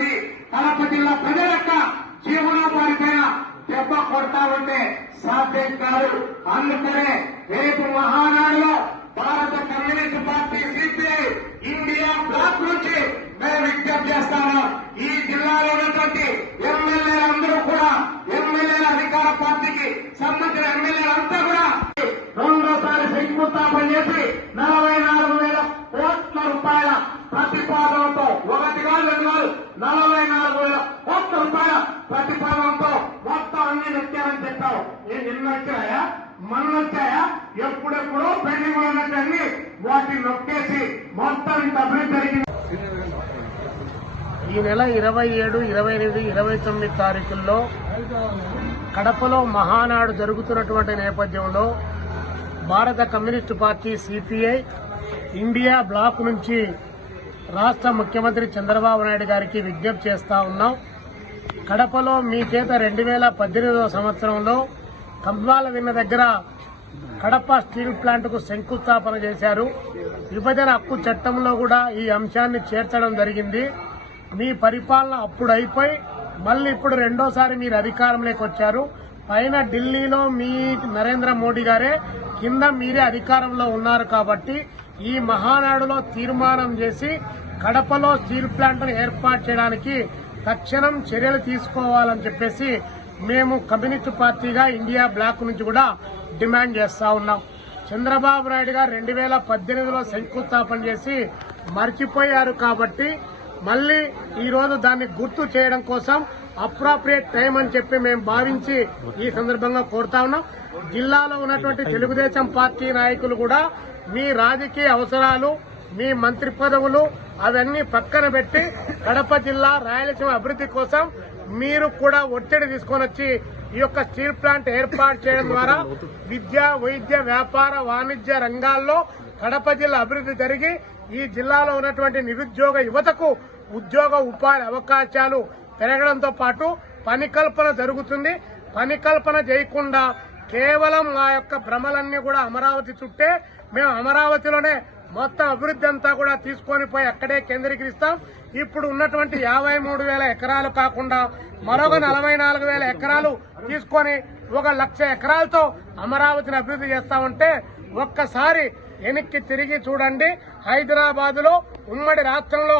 ఉంది. కడప జిల్లా ప్రజల యొక్క జీవనోపాధి పైన దెబ్బ కొడతా ఉంటే సాధ్యం కాదు. అందుకనే రేపు మహానాడులో భారత communist party CPI India bloc నుంచి మేము విజ్ఞప్తి చేస్తాము. ఈ జిల్లాలో ఉన్నటువంటి ఎమ్మెల్యేలందరూ కూడా ఎమ్మెల్యేల అధికార పార్టీకి సంబంధించిన ఎమ్మెల్యేలంతా కూడా రెండోసారి శంకుస్థాపన చేసి నలభై నాలుగు వేల కోట్ల రూపాయల ప్రతిపాదన నలభై నాలుగు వేల కోట్ల రూపాయల ప్రతిపాదనతో మొత్తం అన్ని నొక్కారని చెప్పావు. నేను నిన్న వచ్చాయా మొన్న వచ్చాయా ఎప్పుడెప్పుడో పెండింగ్ ఉన్నట్టు వాటిని నొక్కేసి మొత్తం డబ్బులు జరిగింది ఈ నెల ఇరవై ఏడు ఇరవై ఎనిమిది ఇరవై తొమ్మిది తారీఖుల్లో కడపలో మహానాడు జరుగుతున్నటువంటి నేపథ్యంలో భారత communist party CPI India bloc నుంచి రాష్ట్ర ముఖ్యమంత్రి చంద్రబాబు నాయుడు గారికి విజ్ఞప్తి చేస్తా ఉన్నాం. కడపలో మీ చేత రెండు వేల పద్దెనిమిదవ సంవత్సరంలో కంబాల విన్న దగ్గర కడప స్టీల్ ప్లాంట్కు శంకుస్థాపన చేశారు. విభజన హక్కు చట్టంలో కూడా ఈ అంశాన్ని చేర్చడం జరిగింది. మీ పరిపాలన అప్పుడు అయిపోయి మళ్ళీ ఇప్పుడు రెండోసారి మీరు అధికారంలోకి వచ్చారు. పైన ఢిల్లీలో మీ నరేంద్ర మోడీ గారే కింద మీరే అధికారంలో ఉన్నారు కాబట్టి ఈ మహానాడులో తీర్మానం చేసి కడపలో స్టీల్ ప్లాంట్ను ఏర్పాటు చేయడానికి తక్షణం చర్యలు తీసుకోవాలని చెప్పేసి మేము కమ్యూనిస్ట్ పార్టీగా ఇండియా బ్లాక్ నుంచి కూడా డిమాండ్ చేస్తా ఉన్నాం. చంద్రబాబు నాయుడు గారు రెండు వేల పద్దెనిమిదిలో శంకుస్థాపన చేసి మర్చిపోయారు కాబట్టి మళ్ళీ ఈరోజు దాన్ని గుర్తు చేయడం కోసం అప్రాప్రియేట్ టైం అని చెప్పి మేము భావించి ఈ సందర్భంగా కోరుతా ఉన్నాం. జిల్లాలో ఉన్నటువంటి తెలుగుదేశం పార్టీ నాయకులు కూడా మీ రాజకీయ అవసరాలు మీ మంత్రి పదవులు అవన్నీ పక్కన పెట్టి కడప జిల్లా రాయలసీమ అభివృద్ధి కోసం మీరు కూడా ఒత్తిడి తీసుకొని వచ్చి ఈ యొక్క స్టీల్ ప్లాంట్ ఏర్పాటు చేయడం ద్వారా విద్య వైద్య వ్యాపార వాణిజ్య రంగాల్లో కడప జిల్లా అభివృద్ధి జరిగి ఈ జిల్లాలో ఉన్నటువంటి నిరుద్యోగ యువతకు ఉద్యోగ ఉపాధి అవకాశాలు పెరగడంతో పాటు పని కల్పన జరుగుతుంది. పని కల్పన చేయకుండా కేవలం మా యొక్క భ్రమలన్నీ కూడా అమరావతి చుట్టే మేము అమరావతిలోనే మొత్తం అభివృద్ధి అంతా కూడా తీసుకొని పోయి అక్కడే కేంద్రీకరిస్తాం. ఇప్పుడు ఉన్నటువంటి యాభై మూడు వేల ఎకరాలు కాకుండా మరొక నలభై నాలుగు వేల ఎకరాలు తీసుకొని ఒక లక్ష ఎకరాలతో అమరావతిని అభివృద్ధి చేస్తామంటే ఒక్కసారి వెనక్కి తిరిగి చూడండి. హైదరాబాద్లో ఉమ్మడి రాష్ట్రంలో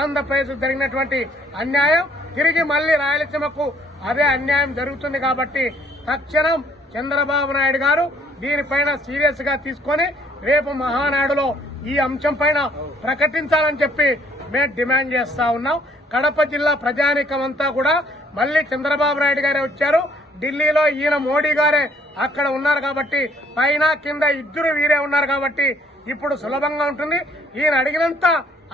ఆంధ్రప్రదేశ్ జరిగినటువంటి అన్యాయం తిరిగి మళ్ళీ రాయలసీమకు అదే అన్యాయం జరుగుతుంది కాబట్టి తక్షణం చంద్రబాబు నాయుడు గారు దీనిపైన సీరియస్గా తీసుకొని రేపు మహానాడులో ఈ అంశం పైన ప్రకటించాలని చెప్పి మేము డిమాండ్ చేస్తా ఉన్నాం. కడప జిల్లా ప్రజానికం అంతా కూడా మళ్ళీ చంద్రబాబు నాయుడు గారే వచ్చారు. ఢిల్లీలో ఈయన మోడీ గారే అక్కడ ఉన్నారు కాబట్టి పైన కింద ఇద్దరు వీరే ఉన్నారు కాబట్టి ఇప్పుడు సులభంగా ఉంటుంది. ఈయన అడిగినంత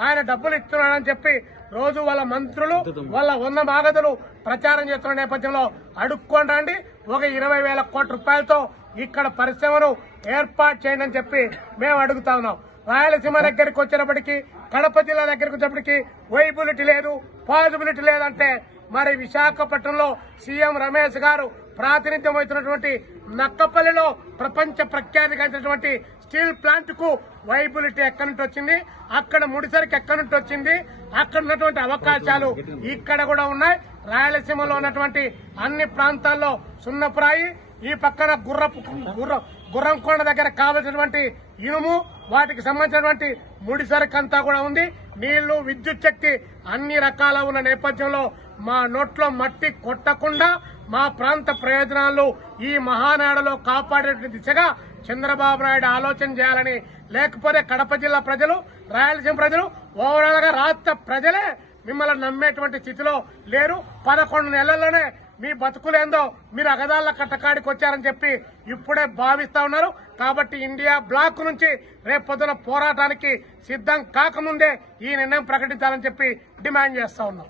ఆయన డబ్బులు ఇస్తున్నాడని చెప్పి రోజు వాళ్ళ మంత్రులు వాళ్ళ ఉన్న బాగదులు ప్రచారం చేస్తున్న నేపథ్యంలో అడుక్కొని రండి. ఒక ఇరవై వేల కోట్ల రూపాయలతో ఇక్కడ పరిశ్రమను ఏర్పాటు చేయండి అని చెప్పి మేము అడుగుతా ఉన్నాం. రాయలసీమ దగ్గరికి వచ్చినప్పటికీ కడప జిల్లా దగ్గరికి వచ్చేప్పటికి వైబిలిటీ లేదు పాజిబిలిటీ లేదంటే మరి విశాఖపట్నంలో సీఎం రమేష్ గారు ప్రాతినిధ్యం వహిస్తున్నటువంటి నక్కపల్లిలో ప్రపంచ ప్రఖ్యాతిగాంచినటువంటి స్టీల్ ప్లాంట్కు వైబిలిటీ ఎక్కడి నుంచి వచ్చింది అక్కడ ముడిసరికి ఎక్కడి నుంచి వచ్చింది అక్కడ ఉన్నటువంటి అవకాశాలు ఇక్కడ కూడా ఉన్నాయి. రాయలసీమలో ఉన్నటువంటి అన్ని ప్రాంతాల్లో సున్నప్రాయి ఈ పక్కన గుర్రపు గుర్ర గుర్రంకొండ దగ్గర కావలసినటువంటి ఇనుము వాటికి సంబంధించినటువంటి ముడి సరుకు అంతా కూడా ఉంది. నీళ్ళు విద్యుత్ శక్తి అన్ని రకాల ఉన్న నేపథ్యంలో మా నోట్లో మట్టి కొట్టకుండా మా ప్రాంత ప్రయోజనాలు ఈ మహానాడులో కాపాడే దిశగా చంద్రబాబు నాయుడు ఆలోచన చేయాలని లేకపోతే కడప జిల్లా ప్రజలు రాయలసీమ ప్రజలు ఓవరాల్గా రాష్ట్ర ప్రజలే మిమ్మల్ని నమ్మేటువంటి స్థితిలో లేరు. పదకొండు నెలల్లోనే మీ బతుకులేందో మీరు అగదాళ్ళ కట్టకాడికి వచ్చారని చెప్పి ఇప్పుడే భావిస్తా ఉన్నారు. కాబట్టి ఇండియా బ్లాక్ నుంచి రేపొద్దున పోరాటానికి సిద్ధం కాకముందే ఈ నిర్ణయం ప్రకటించాలని చెప్పి డిమాండ్ చేస్తా ఉన్నాం.